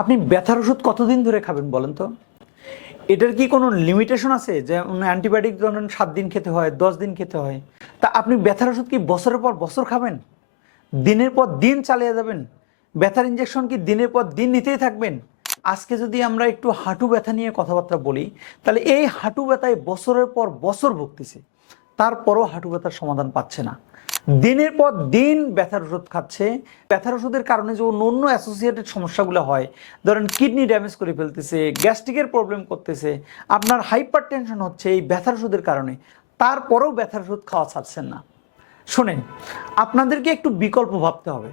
আপনি ব্যথার ওষুধ কতদিন ধরে খাবেন বলেন তো? এটার কি কোনো লিমিটেশন আছে? যে অ্যান্টিবায়োটিক ধরেন 7 দিন খেতে হয়, 10 দিন খেতে হয়। তা আপনি ব্যথার ওষুধ কি বছরের পর বছর খাবেন? দিনের পর দিন চালিয়ে যাবেন? ব্যথার ইনজেকশন কি দিনের পর দিন নিতেই থাকবেন? আজকে যদি আমরা একটু হাঁটু ব্যথা নিয়ে কথাবার্তা বলি, তাহলে এই হাঁটু ব্যথায় বছরের পর বছর ভুগতেছে, তারপরও হাঁটু ব্যথার সমাধান পাচ্ছে না। দিনের পর দিন ব্যথার ওষুধ খাচ্ছে। ব্যথার ওষুধের কারণে যে অন্য অ্যাসোসিয়েটেড সমস্যাগুলো হয়, ধরেন কিডনি ড্যামেজ করে ফেলতেছে, গ্যাস্ট্রিকের প্রবলেম করতেছে, আপনার হাইপার টেনশন হচ্ছে এই ব্যথার ওষুধের কারণে, তারপরেও ব্যথার ওষুধ খাওয়া ছাড়ছেন না। শোনেন, আপনাদেরকে একটু বিকল্প ভাবতে হবে।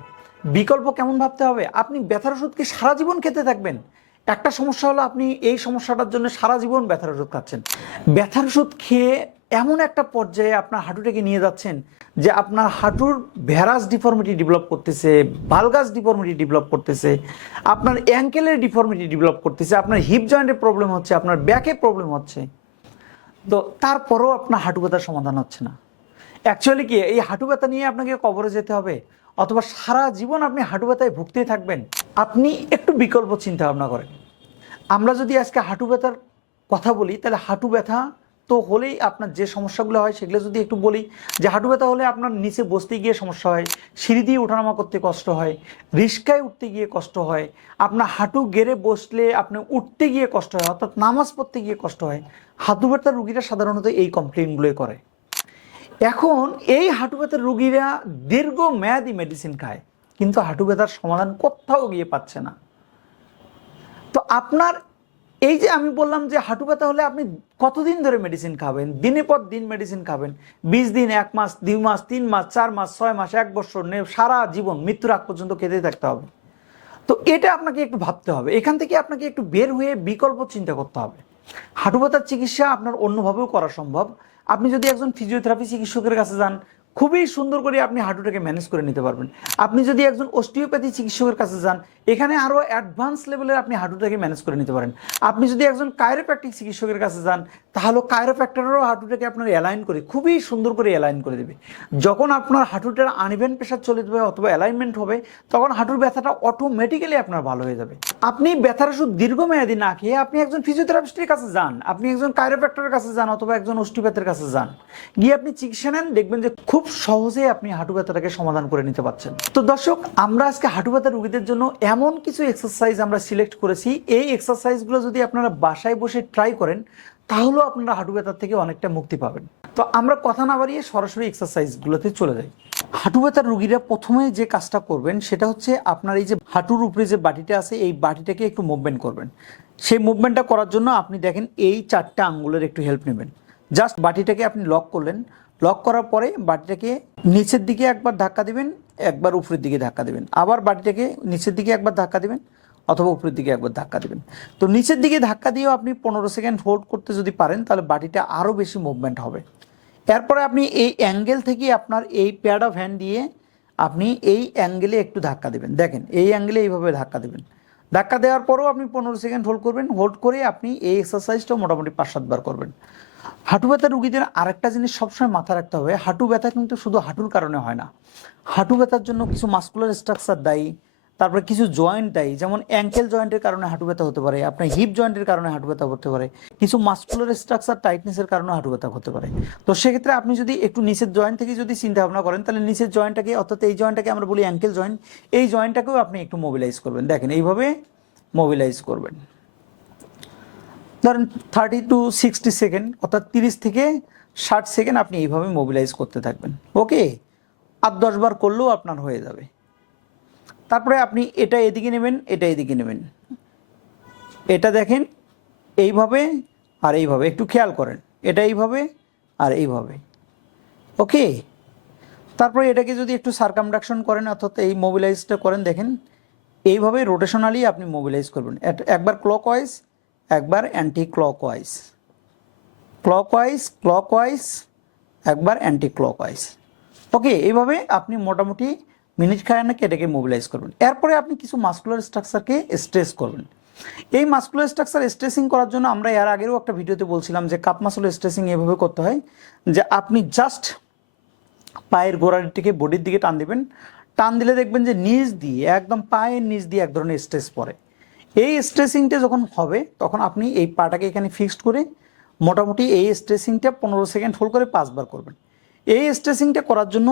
বিকল্প কেমন ভাবতে হবে? আপনি ব্যথার ওষুধ কি সারা জীবন খেতে থাকবেন? একটা সমস্যা হলো আপনি এই সমস্যাটার জন্য সারা জীবন ব্যথার ওষুধ খাচ্ছেন। ব্যথার ওষুধ খেয়ে এমন একটা পর্যায়ে আপনার হাঁটুটাকে নিয়ে যাচ্ছেন যে আপনার হাঁটুর ভ্যারাস ডিফর্মিটি ডেভেলপ করতেছে, ভালগাস ডিফর্মিটি ডেভেলপ করতেছে, আপনার অ্যাঙ্কেলের ডিফর্মিটি ডেভেলপ করতেছে, আপনার হিপ জয়েন্টের প্রবলেম হচ্ছে, আপনার ব্যাকে প্রবলেম হচ্ছে। তো তারপরেও আপনার হাঁটু ব্যথার সমাধান হচ্ছে না। অ্যাকচুয়ালি কি এই হাঁটু ব্যথা নিয়ে আপনাকে কবরে যেতে হবে, অথবা সারা জীবন আপনি হাঁটু ব্যথায় ভুগতেই থাকবেন? আপনি একটু বিকল্প চিন্তা ভাবনা করেন। আমরা যদি আজকে হাঁটু ব্যথার কথা বলি, তাহলে হাঁটু ব্যথা তো হলেই আপনার যে সমস্যাগুলো হয় সেগুলো যদি একটু বলি, যে হাঁটু ব্যথা হলে আপনার নিচে বসতে গিয়ে সমস্যা হয়, সিঁড়ি দিয়ে ওঠানামা করতে কষ্ট হয়, রিস্কায় উঠতে গিয়ে কষ্ট হয়, আপনার হাঁটু গেড়ে বসলে আপনি উঠতে গিয়ে কষ্ট হয়, অর্থাৎ নামাজ পড়তে গিয়ে কষ্ট হয়। হাঁটু ব্যথার রুগীরা সাধারণত এই কমপ্লেনগুলোই করে। এখন এই হাঁটু ব্যথার রুগীরা দীর্ঘমেয়াদী মেডিসিন খায়, কিন্তু হাঁটু ব্যথার সমাধান কোথাও গিয়ে পাচ্ছে না। তো আপনার এই যে আমি বললাম যে হাঁটু ব্যথা হলে আপনি কতদিন ধরে মেডিসিন খাবেন? দিনের পর দিন মেডিসিন খাবেন, 20 দিন, 1 মাস, 2 মাস, 3 মাস, 4 মাস, 6 মাস, 1 বছর, সারা জীবন মৃত্যুর আগ পর্যন্ত খেতেই থাকতে হবে। তো এটা আপনাকে একটু ভাবতে হবে। এখান থেকে আপনাকে একটু বের হয়ে বিকল্প চিন্তা করতে হবে। হাঁটু ব্যথার চিকিৎসা আপনার অন্যভাবেও করা সম্ভব। আপনি যদি একজন ফিজিওথেরাপি চিকিৎসকের কাছে যান, খুবই সুন্দর করে আপনি হাঁটুটাকে ম্যানেজ করে নিতে পারবেন। আপনি যদি একজন অস্টিওপ্যাথি চিকিৎসকের কাছে যান, এখানে আরও অ্যাডভান্স লেভেলের আপনি হাঁটুটাকে ম্যানেজ করে নিতে পারেন। আপনি যদি একজন কাইরোপ্র্যাকটিক চিকিৎসকের কাছে যান, তাহলে কাইরোপ্র্যাক্টরেরও হাঁটুটাকে আপনার অ্যালাইন করে খুবই সুন্দর করে অ্যালাইন করে দেবে। যখন আপনার হাঁটুটার আনইভেন প্রেশার চলে যাবে অথবা অ্যালাইনমেন্ট হবে, তখন হাঁটুর ব্যথাটা অটোমেটিক্যালি আপনার ভালো হয়ে যাবে। আপনি ব্যথার ওষুধ দীর্ঘমেয়াদী না খেয়ে আপনি একজন ফিজিওথেরাপিস্টের কাছে যান, আপনি একজন কাইরোপ্র্যাক্টরের কাছে যান, অথবা একজন অস্টিওপ্যাথের কাছে যান, গিয়ে আপনি চিকিৎসা নেন, দেখবেন যে খুব সহজে আপনি হাঁটু ব্যথাটাকে সমাধান করে নিতে পারছেন। তো দর্শক, আমরা আজকে হাঁটু ব্যথা রোগীদের জন্য এমন কিছু এক্সারসাইজ আমরা সিলেক্ট করেছি। এই এক্সারসাইজগুলো যদি আপনারা বাসায় বসে ট্রাই করেন, তাহলেও আপনারা হাঁটু ব্যথার থেকে অনেকটা মুক্তি পাবেন। তো আমরা কথা না বাড়িয়ে সরাসরি এক্সারসাইজগুলোতে চলে যাই। হাঁটু ব্যথার রোগীরা প্রথমে যে কাজটা করবেন সেটা হচ্ছে আপনার এই যে হাঁটুর উপরে যে বাটিটা আছে, এই বাটিটাকে একটু মুভমেন্ট করবেন। সেই মুভমেন্টটা করার জন্য আপনি দেখেন এই 4টা আঙ্গুলের একটু হেল্প নেবেন। জাস্ট বাটিটাকে আপনি লক করলেন, লক করার পরে বাটিটাকে নিচের দিকে একবার ধাক্কা দিবেন, একবার উপরের দিকে ধাক্কা দিবেন, আবার বাটিটাকে নিচের দিকে একবার ধাক্কা দিবেন, অথবা উপরের দিকে একবার ধাক্কা দিবেন। তো নিচের দিকে ধাক্কা দিয়েও আপনি 15 সেকেন্ড হোল্ড করতে যদি পারেন, তাহলে বাটিটা আরও বেশি মুভমেন্ট হবে। এরপরে আপনি এই অ্যাঙ্গেল থেকে আপনার এই প্যাড অফ হ্যান্ড দিয়ে আপনি এই অ্যাঙ্গেলে একটু ধাক্কা দেবেন। দেখেন এই অ্যাঙ্গেলে এইভাবে ধাক্কা দেবেন। ধাক্কা দেওয়ার পরেও আপনি 15 সেকেন্ড হোল্ড করবেন। হোল্ড করে আপনি এই এক্সারসাইজটা মোটামুটি 5-7 বার করবেন। হাঁটু ব্যথা রুগীদের আরেকটা জিনিস সবসময় মাথায় রাখতে হবে, হাঁটু ব্যথা কিন্তু শুধু হাঁটুর কারণে হয় না। হাঁটু ব্যথার জন্য কিছু মাসকুলার স্ট্রাকচার দায়ী, তারপরে কিছু জয়েন্ট দায়ী। যেমন অ্যাঙ্কেল জয়েন্টের কারণে হাঁটু ব্যথা হতে পারে, আপনার হিপ জয়েন্টের কারণে হাঁটু ব্যথা হতে পারে, কিছু মাসকুলার স্ট্রাকচার টাইটনেসের কারণে হাঁটু ব্যথা হতে পারে। তো সেক্ষেত্রে আপনি যদি একটু নিচের জয়েন্ট থেকে যদি চিন্তা ভাবনা করেন, তাহলে নিচের জয়েন্টটাকে, অর্থাৎ এই জয়েন্টটাকে আমরা বলি অ্যাঙ্কেল জয়েন্ট, এই জয়েন্টটাকেও আপনি একটু মোবিলাইজ করবেন। দেখেন এইভাবে মোবিলাইজ করবেন। ধরেন 30 to 60 সেকেন্ড, অর্থাৎ 30 থেকে 60 সেকেন্ড আপনি এইভাবে মোবিলাইজ করতে থাকবেন। ওকে, 8-10 বার করলেও আপনার হয়ে যাবে। তারপরে আপনি এটা এদিকে নেবেন, এটা এদিকে নেবেন, এটা দেখেন এইভাবে আর এইভাবে, একটু খেয়াল করেন, এটা এইভাবে আর এইভাবে। ওকে, তারপরে এটাকে যদি একটু সার্কামডাকশন করেন, অর্থাৎ এই মোবিলাইজটা করেন, দেখেন এইভাবে রোটেশনালি আপনি মোবিলাইজ করবেন। একবার ক্লকওয়াইজ, একবার অ্যান্টি ক্লকওয়াইজ, ক্লকওয়াইজ ক্লকওয়াইজ, একবার অ্যান্টি ক্লকওয়াইজ। ওকে, এইভাবে আপনি মোটামুটি মিনিট খানেক এটাকে মোবিলাইজ করবেন। এরপরে আপনি কিছু মাসকুলার স্ট্রাকচারকে স্ট্রেস করবেন। এই মাসকুলার স্ট্রাকচার স্ট্রেসিং করার জন্য আমরা এর আগেও একটা ভিডিওতে বলছিলাম যে কাপ মাসল স্ট্রেসিং এভাবে করতে হয়, যে আপনি জাস্ট পায়ের গোড়াটিকে বডির দিকে টান দিবেন। টান দিলে দেখবেন যে নিচ দিয়ে, একদম পায়ের নিচ দিয়ে এক ধরনের স্ট্রেস পড়ে। এই স্ট্রেচিংটা যখন হবে তখন আপনি এই পাটাকে এখানে ফিক্সড করে মোটামুটি এই স্ট্রেচিংটা 15 সেকেন্ড হোল্ড করে 5 বার করবেন। এই স্ট্রেচিংটা করার জন্য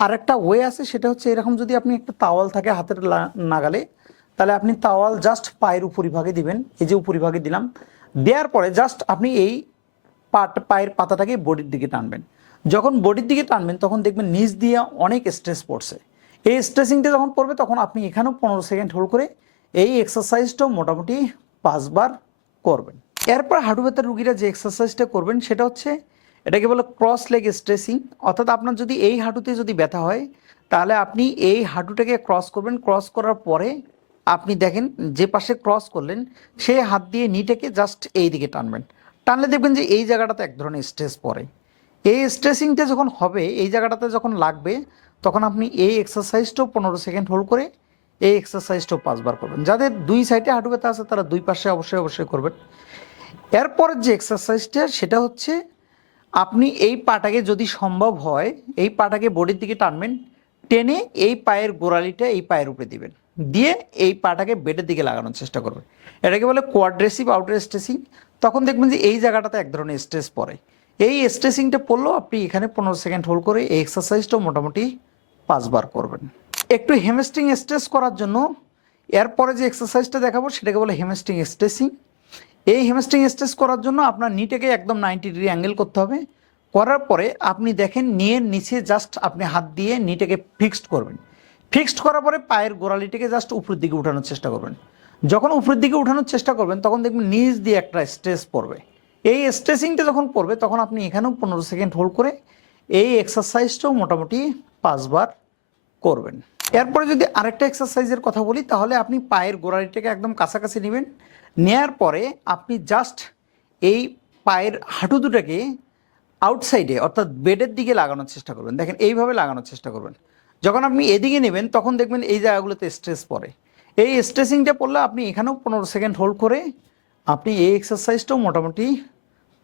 আরেকটা ওয়ে আছে, সেটা হচ্ছে এরকম যদি আপনি একটা তাওয়াল থাকে হাতের নাগালে, তাহলে আপনি তাওয়াল জাস্ট পায়ের উপরিভাগে দিবেন, এই যে উপরিভাগে দিলাম, দেওয়ার পরে জাস্ট আপনি এই পায়ের পাতাটাকে বডির দিকে টানবেন। যখন বডির দিকে টানবেন তখন দেখবেন নিচ দিয়ে অনেক স্ট্রেস পড়ছে। এই স্ট্রেচিংটা যখন পড়বে তখন আপনি এখানেও 15 সেকেন্ড হোল্ড করে এই এক্সারসাইজটাও মোটামুটি 5 বার করবেন। এরপর হাঁটু ব্যথার রুগীরা যে এক্সারসাইজটা করবেন সেটা হচ্ছে, এটাকে বলে ক্রস লেগ স্ট্রেচিং। অর্থাৎ আপনার যদি এই হাঁটুতে যদি ব্যথা হয় তাহলে আপনি এই হাঁটুটাকে ক্রস করবেন, ক্রস করার পরে আপনি দেখেন যে পাশে ক্রস করলেন সেই হাত দিয়ে নিটাকে জাস্ট এই দিকে টানবেন। টানলে দেখবেন যে এই জায়গাটাতে এক ধরনের স্ট্রেস পড়ে। এই স্ট্রেচিংটা যখন হবে, এই জায়গাটাতে যখন লাগবে, তখন আপনি এই এক্সারসাইজটাও 15 সেকেন্ড হোল্ড করে এই এক্সারসাইজটাও 5 বার করবেন। যাদের দুই সাইডে হাঁটু ব্যথা আছে তারা দুই পাশে অবশ্যই করবেন। এরপরের যে এক্সারসাইজটা সেটা হচ্ছে, আপনি এই পাটাকে যদি সম্ভব হয় এই পাটাকে বডির দিকে টানবেন, টেনে এই পায়ের গোড়ালিটা এই পায়ের উপরে দিবেন, দিয়ে এই পাটাকে বেডের দিকে লাগানোর চেষ্টা করবেন। এটাকে বলে কোয়াড্রেসিভ আউটার স্ট্রেচিং। তখন দেখবেন যে এই জায়গাটাতে এক ধরনের স্ট্রেস পড়ে। এই স্ট্রেচিংটা পড়লেও আপনি এখানে 15 সেকেন্ড হোল্ড করে এই এক্সারসাইজটাও মোটামুটি 5 বার করবেন। একটু হ্যামস্ট্রিং স্ট্রেস করার জন্য এরপরে যে এক্সারসাইজটা দেখাবো সেটাকে বলে হ্যামস্ট্রিং স্ট্রেচিং। এই হ্যামস্ট্রিং স্ট্রেস করার জন্য আপনার নিটাকে একদম 90 ডিগ্রি অ্যাঙ্গেল করতে হবে। করার পরে আপনি দেখেন নিয়ের নিচে জাস্ট আপনি হাত দিয়ে নিটাকে ফিক্সড করবেন। ফিক্সড করার পরে পায়ের গোড়ালিটাকে জাস্ট উপরের দিকে উঠানোর চেষ্টা করবেন। যখন উপরের দিকে উঠানোর চেষ্টা করবেন তখন দেখবেন নিচ দিয়ে একটা স্ট্রেস পড়বে। এই স্ট্রেচিংটা যখন পড়বে তখন আপনি এখানেও 15 সেকেন্ড হোল্ড করে এই এক্সারসাইজটাও মোটামুটি 5 বার করবেন। এরপরে যদি আরেকটা এক্সারসাইজের কথা বলি, তাহলে আপনি পায়ের গোড়ালিটাকে একদম কাছাকাছি নেবেন। নেয়ার পরে আপনি জাস্ট এই পায়ের হাঁটু দুটাকে আউটসাইডে অর্থাৎ বেডের দিকে লাগানোর চেষ্টা করবেন। দেখেন এইভাবে লাগানোর চেষ্টা করবেন। যখন আপনি এদিকে নেবেন তখন দেখবেন এই জায়গাগুলোতে স্ট্রেস পড়ে। এই স্ট্রেচিংটা পড়লে আপনি এখানেও 15 সেকেন্ড হোল্ড করে আপনি এই এক্সারসাইজটাও মোটামুটি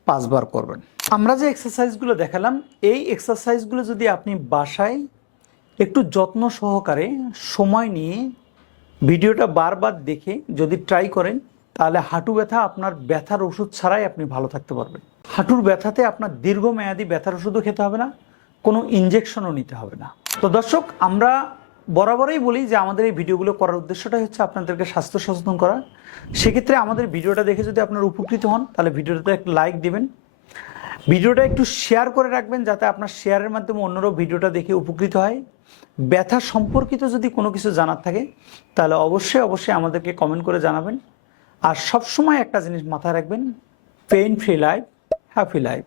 5 বার করবেন। আমরা যে এক্সারসাইজগুলো দেখালাম, এই এক্সারসাইজগুলো যদি আপনি বাসায় একটু যত্ন সহকারে সময় নিয়ে ভিডিওটা বারবার দেখে যদি ট্রাই করেন, তাহলে হাঁটু ব্যথা আপনার ব্যথার ওষুধ ছাড়াই আপনি ভালো থাকতে পারবেন। হাঁটুর ব্যথাতে আপনার দীর্ঘমেয়াদী ব্যথার ওষুধও খেতে হবে না, কোনো ইনজেকশনও নিতে হবে না। তো দর্শক, আমরা বরাবরই বলি যে আমাদের এই ভিডিওগুলো করার উদ্দেশ্যটাই হচ্ছে আপনাদেরকে স্বাস্থ্য সচেতন করা। সেক্ষেত্রে আমাদের ভিডিওটা দেখে যদি আপনারা উপকৃত হন তাহলে ভিডিওটাতে একটা লাইক দিবেন, ভিডিওটা একটু শেয়ার করে রাখবেন যাতে আপনার শেয়ারের মাধ্যমে অন্যরাও ভিডিওটা দেখে উপকৃত হয়। ব্যথা সম্পর্কিত যদি কোনো কিছু জানার থাকে তাহলে অবশ্যই আমাদেরকে কমেন্ট করে জানাবেন। আর সবসময় একটা জিনিস মাথায় রাখবেন, pain free life, happy life.